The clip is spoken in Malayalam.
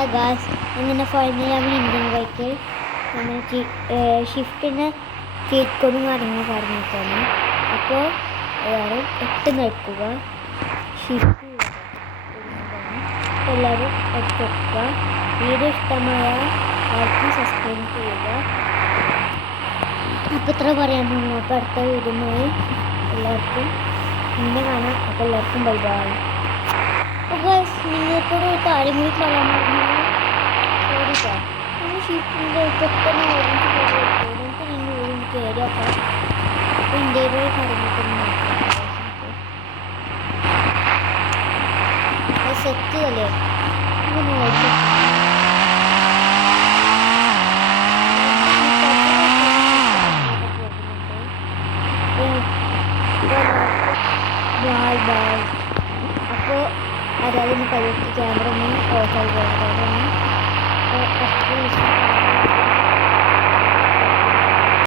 ഹലോ ഗായ്സ്, അങ്ങനെ ഫൈനലി നമ്മൾ ഇന്ത്യൻ ബൈക്ക് നമ്മൾ ഷിഫ്റ്റിന് ചീറ്റ് കോഡും കാര്യങ്ങൾ പറഞ്ഞിട്ടാണ്. അപ്പോൾ എല്ലാവരും 8 നിൽക്കുക, ഷിഫ്റ്റ് എല്ലാവരും എടുക്കുക. വീഡിയോ ഇഷ്ടമായ ആർക്കും സബ്സ്ക്രൈബ് ചെയ്യുക. അപ്പോൾ ഇത്ര പറയാനുള്ളൂ. അപ്പോൾ അടുത്ത വീഡിയോയുമായി എല്ലാവർക്കും പിന്നെ കാണാം. അപ്പോൾ എല്ലാവർക്കും ബൈ ബൈ. അപ്പോൾ നിങ്ങൾക്കൊരു കാര്യം കൂടി പറയാൻ പറഞ്ഞു. സോറി സാർ, നമ്മൾ ഷിഫ്റ്റിൻ്റെ പെട്ടെന്ന് ഓരോ നമുക്ക് നിങ്ങൾ ഓരോന്ന് കയറിയാക്കാം. അപ്പോൾ ഇന്ത്യയിലെ കാര്യങ്ങളൊക്കെ അത് സെറ്റ് അല്ലേ ഇങ്ങനെ നോക്കാം. Bye bye. അപ്പോൾ അതായത് കഴിച്ച് ക്യാമറ ഒന്ന് ഓഫ് ആയി പോകുന്നത്